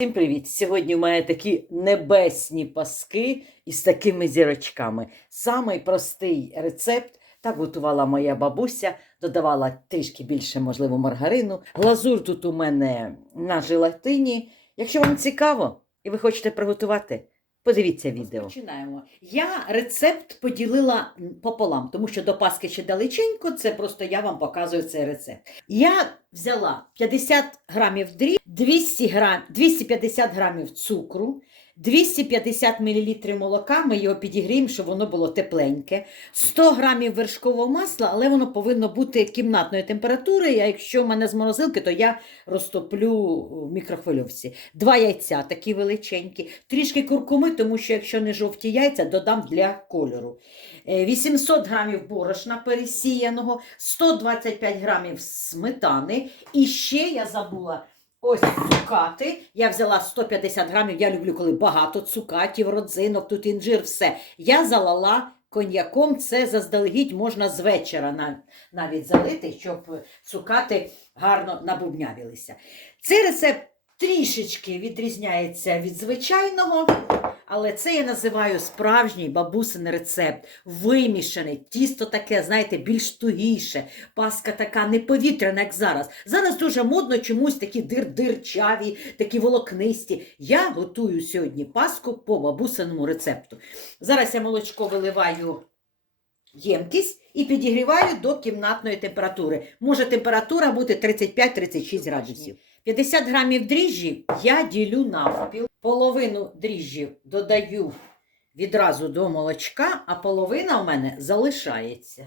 Всім привіт! Сьогодні у мене такі небесні паски із такими зірочками. Самий простий рецепт. Так готувала моя бабуся, додавала трішки більше, можливо, маргарину. Глазур тут у мене на желатині. Якщо вам цікаво і ви хочете приготувати, подивіться відео. Починаємо. Я рецепт поділила пополам, тому що до Паски ще далеченько, це просто я вам показую цей рецепт. Я взяла 50 грамів дріб, 200 грам, 250 грамів цукру, 250 мл молока, ми його підігріємо, щоб воно було тепленьке, 100 грамів вершкового масла, але воно повинно бути кімнатної температури, а якщо в мене з морозилки, то я розтоплю в мікрохвильовці. Два яйця такі величенькі, трішки куркуми, тому що якщо не жовті яйця, додам для кольору. Е, 800 грамів борошна пересіяного, 125 грамів сметани. І ще я забула ось цукати. Я взяла 150 грамів. Я люблю, коли багато цукатів, родзинок, тут інжир, все. Я залила коньяком. Це заздалегідь можна з вечора навіть залити, щоб цукати гарно набубнявілися. Цей рецепт трішечки відрізняється від звичайного. Але це я називаю справжній бабусин рецепт. Вимішаний, тісто таке, знаєте, більш тугіше, паска така неповітряна, як зараз. Зараз дуже модно чомусь такі дир-дирчаві, такі волокнисті. Я готую сьогодні паску по бабусиному рецепту. Зараз я молочко виливаю ємкість і підігріваю до кімнатної температури. Може температура бути 35-36 градусів. 50 грамів дріжджі я ділю навпіл. Половину дріжджів додаю відразу до молочка, а половина у мене залишається.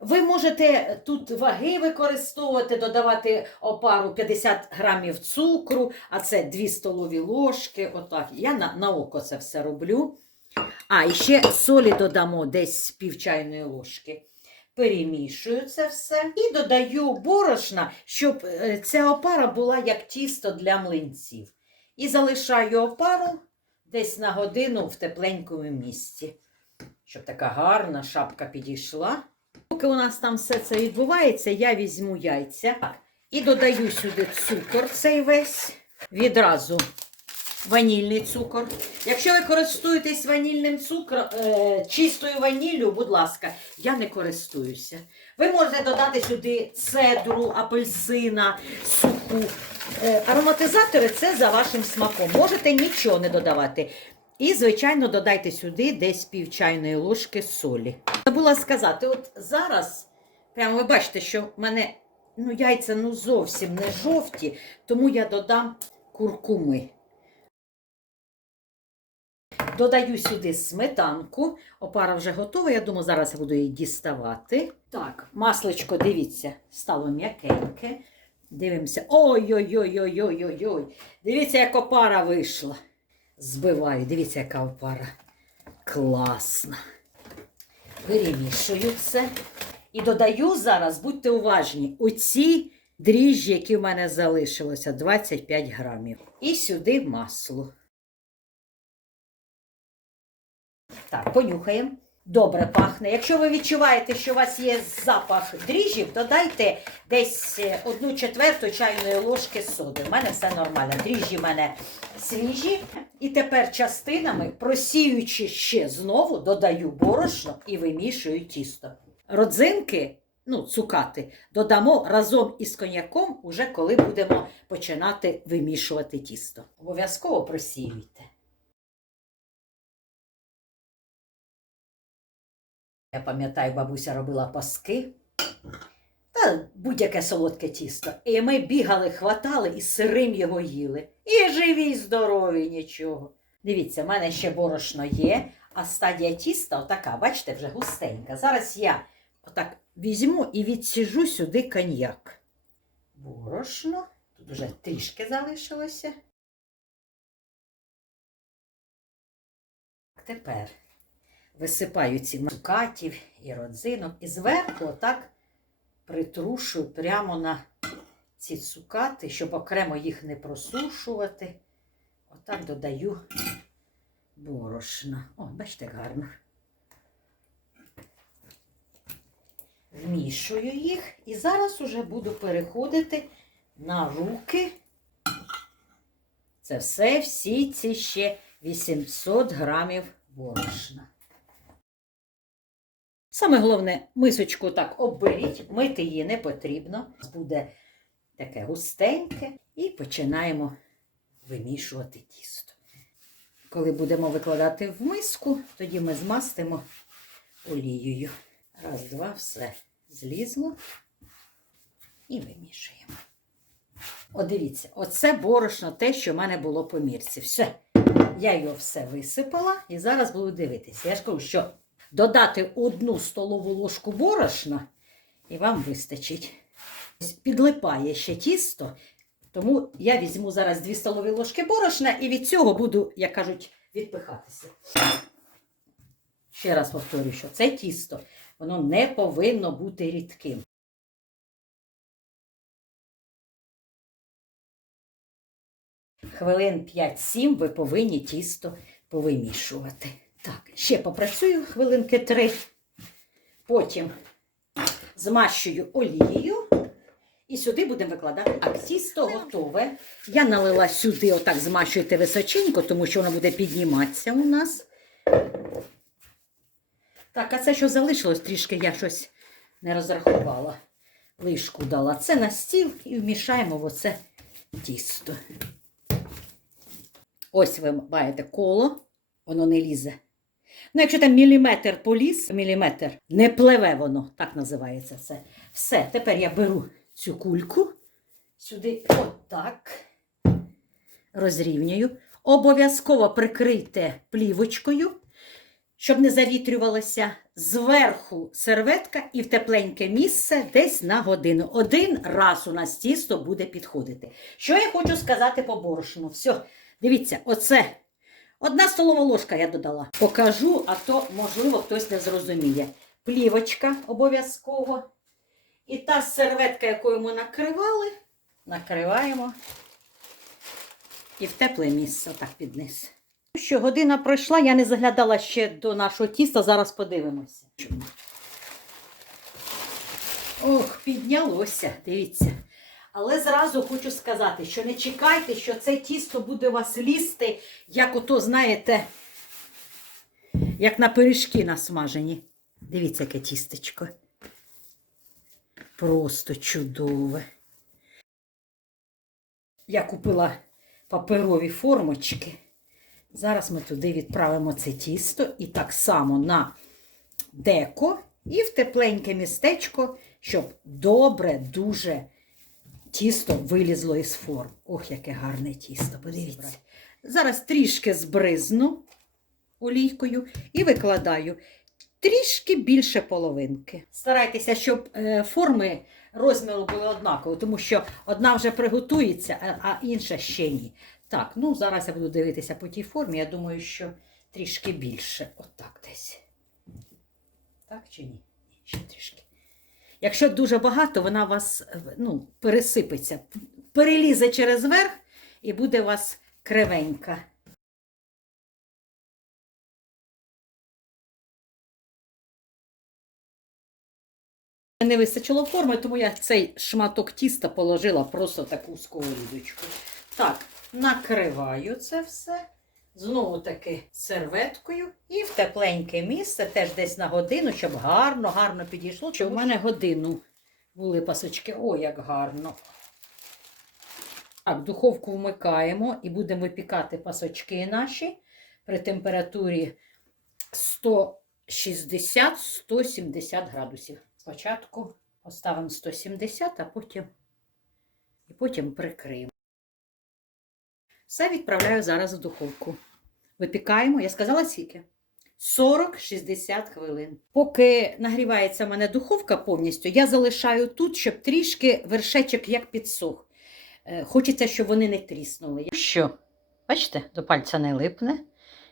Ви можете тут ваги використовувати, додавати опару 50 грамів цукру, а це 2 столові ложки. Отак. Я на, на око це все роблю. А, і ще солі додамо десь пів чайної ложки. Перемішую це все і додаю борошна, щоб е, ця опара була як тісто для млинців. І залишаю опару десь на годину в тепленькому місці, щоб така гарна шапка підійшла. Поки у нас там все це відбувається, я візьму яйця і додаю сюди цукор цей весь. Відразу ванільний цукор. Якщо ви користуєтесь ванільним цукром, е, чистою ваніллю, будь ласка, я не користуюся. Ви можете додати сюди цедру, апельсина, суху. Е, ароматизатори це за вашим смаком. Можете нічого не додавати. І, звичайно, додайте сюди десь пів чайної ложки солі. Забула сказати, от зараз, прямо ви бачите, що в мене ну, яйця ну, зовсім не жовті, тому я додам куркуми. Додаю сюди сметанку. Опара вже готова. Я думаю, зараз я буду її діставати. Так, масличко, дивіться, стало м'якеньке. Дивимося. Ой-ой-ой-ой-ой-ой-ой. Дивіться, як опара вийшла. Збиваю, дивіться, яка опара. Класна. Перемішую це. І додаю зараз, будьте уважні, оці дріжджі, які в мене залишилося, 25 грамів. І сюди масло. Так, понюхаємо. Добре пахне. Якщо ви відчуваєте, що у вас є запах дріжджів, додайте десь е, одну четверту чайної ложки соди. У мене все нормально. Дріжджі в мене свіжі. І тепер частинами, просіюючи ще знову, додаю борошно і вимішую тісто. Родзинки, ну, цукати, додамо разом із коньяком, уже коли будемо починати вимішувати тісто. Обов'язково просіюйте. Я пам'ятаю, бабуся робила паски. Та будь-яке солодке тісто. І ми бігали, хватали і сирим його їли. І живі, й здорові, нічого. Дивіться, в мене ще борошно є, а стадія тіста отака, бачите, вже густенька. Зараз я отак візьму і відсіжу сюди коньяк. Борошно. Тут вже трішки залишилося. Тепер висипаю ці цукатів і родзинок і зверху отак притрушую прямо на ці цукати, щоб окремо їх не просушувати. Отак додаю борошна. О, бачите, гарно. Вмішую їх і зараз уже буду переходити на руки. Це все, всі ці ще 800 грамів борошна. Саме головне, мисочку так обберіть, мити її не потрібно. Буде таке густеньке. І починаємо вимішувати тісто. Коли будемо викладати в миску, тоді ми змастимо олією. Раз, два, все злізло і вимішуємо. О, дивіться, оце борошно те, що в мене було по мірці. Все. Я його все висипала і зараз буду дивитися. Я ж кажу, що додати одну столову ложку борошна і вам вистачить. Підлипає ще тісто, тому я візьму зараз 2 столові ложки борошна і від цього буду, як кажуть, відпихатися. Ще раз повторюю, що це тісто, воно не повинно бути рідким. Хвилин 5-7 ви повинні тісто повимішувати. Так, ще попрацюю хвилинки 3. Потім змащую олією. І сюди будемо викладати а тісто готове. Я налила сюди, отак змащуєте височенько, тому що воно буде підніматися у нас. Так, а це що залишилось трішки, я щось не розрахувала. Лишку дала. Це на стіл і вмішаємо в оце тісто. Ось ви маєте коло, воно не лізе. Ну, якщо там міліметр поліз, міліметр, не пливе воно, так називається це. Все, тепер я беру цю кульку, сюди отак розрівнюю. Обов'язково прикрийте плівочкою, щоб не завітрювалося. Зверху серветка і в тепленьке місце десь на годину. Один раз у нас тісто буде підходити. Що я хочу сказати по борошну? Все, дивіться, оце одна столова ложка я додала. Покажу, а то, можливо, хтось не зрозуміє. Плівочка обов'язково. І та серветка, якою ми накривали, накриваємо і в тепле місце так під низ. Ну Що година пройшла, я не заглядала ще до нашого тіста, зараз подивимося. Ох, піднялося, дивіться. Але зразу хочу сказати, що не чекайте, що це тісто буде у вас лізти, як ото, знаєте, як на пиріжки насмажені. Дивіться, яке тістечко. Просто чудове. Я купила паперові формочки. Зараз ми туди відправимо це тісто і так само на деко і в тепленьке містечко, щоб добре, дуже тісто вилізло із форм. Ох, яке гарне тісто. Подивіться. Зараз трішки збризну олійкою і викладаю трішки більше половинки. Старайтеся, щоб е, форми розміру були однакові, тому що одна вже приготується, а, інша ще ні. Так, ну зараз я буду дивитися по тій формі. Я думаю, що трішки більше. Отак десь. Так чи? Ні, Ще трішки. Якщо дуже багато, вона вас е, ну, пересипеться, перелізе через верх і буде у вас кривенька. Не вистачило форми, тому я цей шматок тіста положила просто таку сковорідочку. Так, накриваю це все. Знову таки серветкою і в тепленьке місце, теж десь на годину, щоб гарно, гарно підійшло. Що в мене годину були пасочки. О, як гарно. Так, духовку вмикаємо і будемо випікати пасочки наші при температурі 160-170 градусів. Спочатку поставимо 170, а потім і потім прикриємо. Все відправляю зараз в духовку. Випікаємо, я сказала скільки? 40-60 хвилин. Поки нагрівається в мене духовка повністю, я залишаю тут, щоб трішки вершечок як підсох. Е, Хочеться, щоб вони не тріснули. Що? Бачите, до пальця не липне.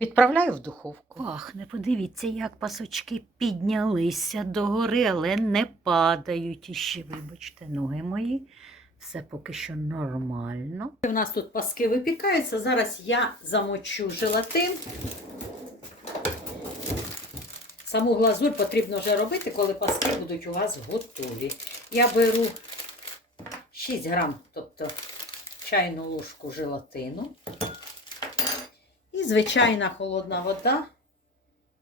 Відправляю в духовку. Пахне, подивіться, як пасочки піднялися догори, але не падають іще, вибачте, ноги мої. Все поки що нормально. У нас тут паски випікаються. Зараз я замочу желатин. Саму глазурь потрібно вже робити, коли паски будуть у вас готові. Я беру 6 грам, тобто чайну ложку желатину. І звичайна холодна вода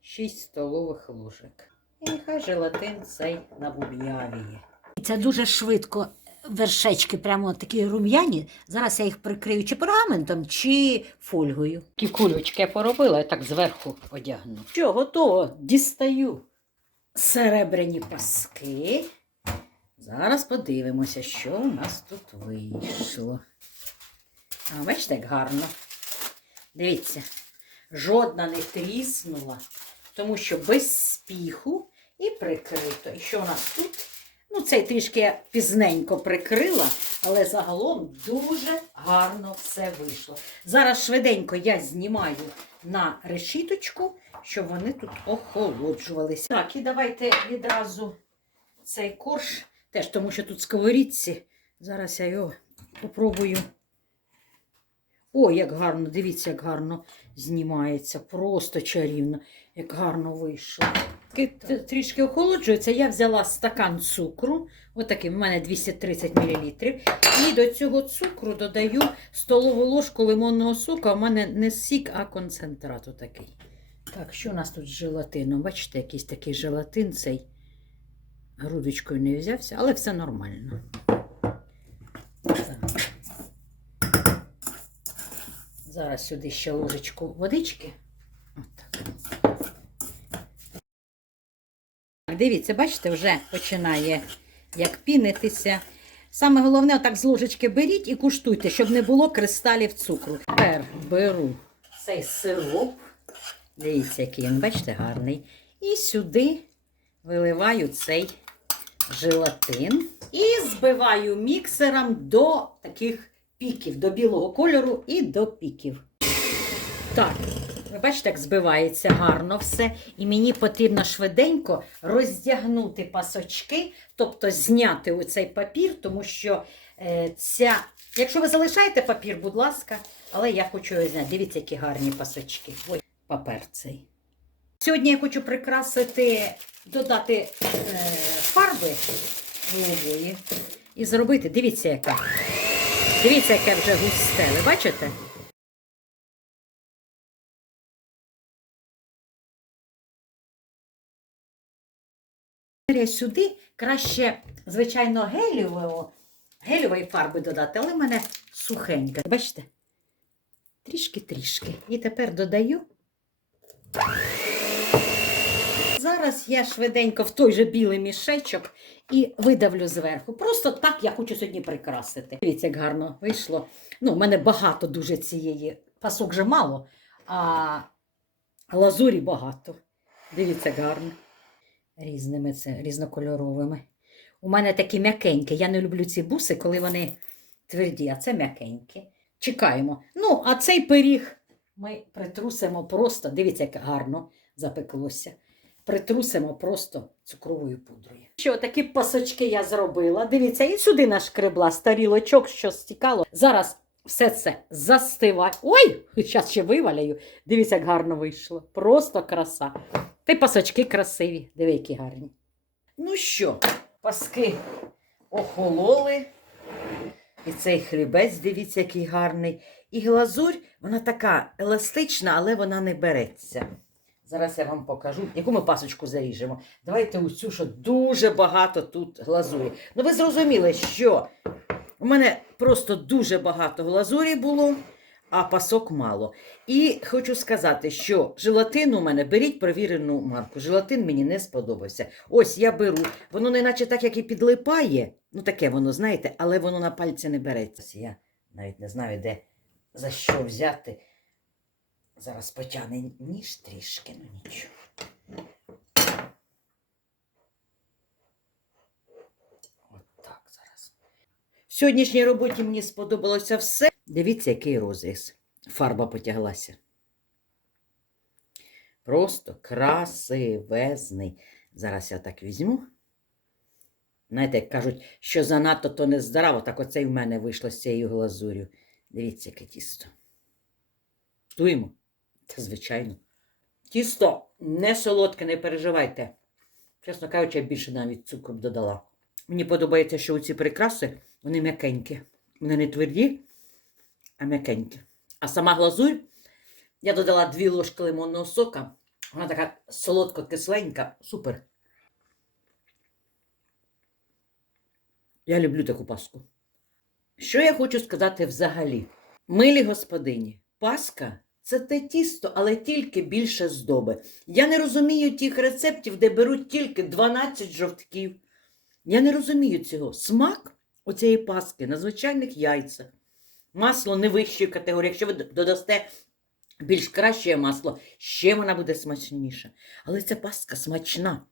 6 столових ложок. І нехай желатин цей набуб'явіє. Це дуже швидко. Вершечки прямо такі рум'яні. Зараз я їх прикрию чи пергаментом, чи фольгою. Такі кулючки я поробила, я так зверху одягну. Що, готово? Дістаю серебряні паски. Зараз подивимося, що у нас тут вийшло. А, бачите, як гарно. Дивіться, жодна не тріснула, тому що без спіху і прикрито. І що у нас тут? Ну, цей трішки я пізненько прикрила, але загалом дуже гарно все вийшло. Зараз швиденько я знімаю на решіточку, щоб вони тут охолоджувалися. Так, і давайте відразу цей корж, теж тому що тут сковорідці. Зараз я його попробую. О, як гарно, дивіться, як гарно знімається. Просто чарівно, як гарно вийшло. Ки- Трішки охолоджується. Я взяла стакан цукру, отакий, в мене 230 мл. І до цього цукру додаю столову ложку лимонного сока. У мене не сік, а концентрат отакий. Так, що у нас тут з желатином? Бачите, якийсь такий желатин цей грудочкою не взявся, але все нормально. Так. Зараз сюди ще ложечку водички. Отак. Так, Дивіться, бачите, вже починає як пінитися. Саме головне, отак з ложечки беріть і куштуйте, щоб не було кристалів цукру. Тепер беру цей сироп. Дивіться, який він, бачите, гарний. І сюди виливаю цей желатин. І збиваю міксером до таких піків, до білого кольору і до піків. Так, ви бачите, як збивається гарно все. І мені потрібно швиденько роздягнути пасочки, тобто зняти оцей папір, тому що е, ця. Якщо ви залишаєте папір, будь ласка, але я хочу його зняти. Дивіться, які гарні пасочки. Ой, папер цей. Сьогодні я хочу прикрасити, додати е, фарби голубої і зробити. Дивіться, яка. Дивіться, яке вже густе. Ви бачите? Сюди краще, звичайно, гелівого, гелівої фарби додати, але в мене сухенька. Бачите? Трішки-трішки. І тепер додаю. Зараз я швиденько в той же білий мішечок і видавлю зверху. Просто так я хочу сьогодні прикрасити. Дивіться, як гарно вийшло. Ну, в мене багато дуже цієї. Пасок вже мало, а лазурі багато. Дивіться, як гарно. Різними це, різнокольоровими. У мене такі м'якенькі. Я не люблю ці буси, коли вони тверді, а це м'якенькі. Чекаємо. Ну, а цей пиріг ми притрусимо просто. Дивіться, як гарно запеклося. Притрусимо просто цукровою пудрою. Що, такі пасочки я зробила. Дивіться, і сюди нашкребла з тарілочок, що стікало. Зараз все це застиває. Ой! Зараз ще виваляю. Дивіться, як гарно вийшло. Просто краса. Та й пасочки красиві. Диви, які гарні. Ну що, паски охололи. І цей хлібець, дивіться, який гарний. І глазурь, вона така еластична, але вона не береться. Зараз я вам покажу, яку ми пасочку заріжемо. Давайте цю, що дуже багато тут глазурі. Ну, ви зрозуміли, що у мене просто дуже багато глазурі було, а пасок мало. І хочу сказати, що желатин у мене беріть провірену марку. Желатин мені не сподобався. Ось я беру. Воно не наче так, як і підлипає. Ну, таке воно, знаєте, але воно на пальці не береться. Ось Я навіть не знаю, де за що взяти. Зараз потягне ніж трішки, ну нічого. От зараз. В сьогоднішній роботі мені сподобалося все. Дивіться, який розріз. Фарба потяглася. Просто красивезний. Зараз я так візьму. Знаєте, як кажуть, що занадто, то не здраво, так оце й в мене вийшло з цією глазур'ю. Дивіться, яке тісто. Штуємо. Та звичайно. Тісто не солодке, не переживайте. Чесно кажучи, я більше навіть цукру б додала. Мені подобається, що ці прикраси, вони м'якенькі. Вони не тверді, а м'якеньке. А сама глазурь, я додала дві ложки лимонного сока. Вона така солодко-кисленька, супер. Я люблю таку паску. Що я хочу сказати взагалі? Милі господині, паска це те тісто, але тільки більше здоби. Я не розумію тих рецептів, де беруть тільки 12 жовтків. Я не розумію цього. Смак оцієї паски на звичайних яйцях. Масло не вищої категорії. Якщо ви додасте більш краще масло, ще вона буде смачніша. Але ця паска смачна.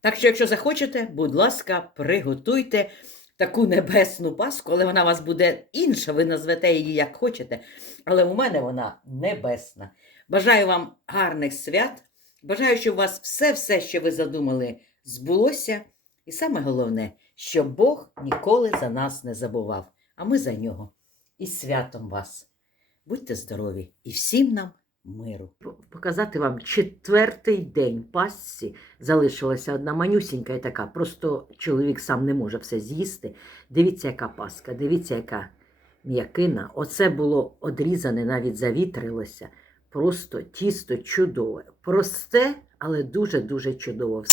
Так що, якщо захочете, будь ласка, приготуйте таку небесну паску, але вона у вас буде інша, ви назвете її як хочете. Але у мене вона небесна. Бажаю вам гарних свят. Бажаю, щоб у вас все-все, що ви задумали, збулося. І саме головне, щоб Бог ніколи за нас не забував, а ми за нього. І святом вас. Будьте здорові і всім нам миру. Показати вам четвертий день пасці. Залишилася одна манюсінька і така. Просто чоловік сам не може все з'їсти. Дивіться, яка паска, дивіться, яка м'якина. Оце було одрізане, навіть завітрилося. Просто тісто чудове. Просте, але дуже-дуже чудово.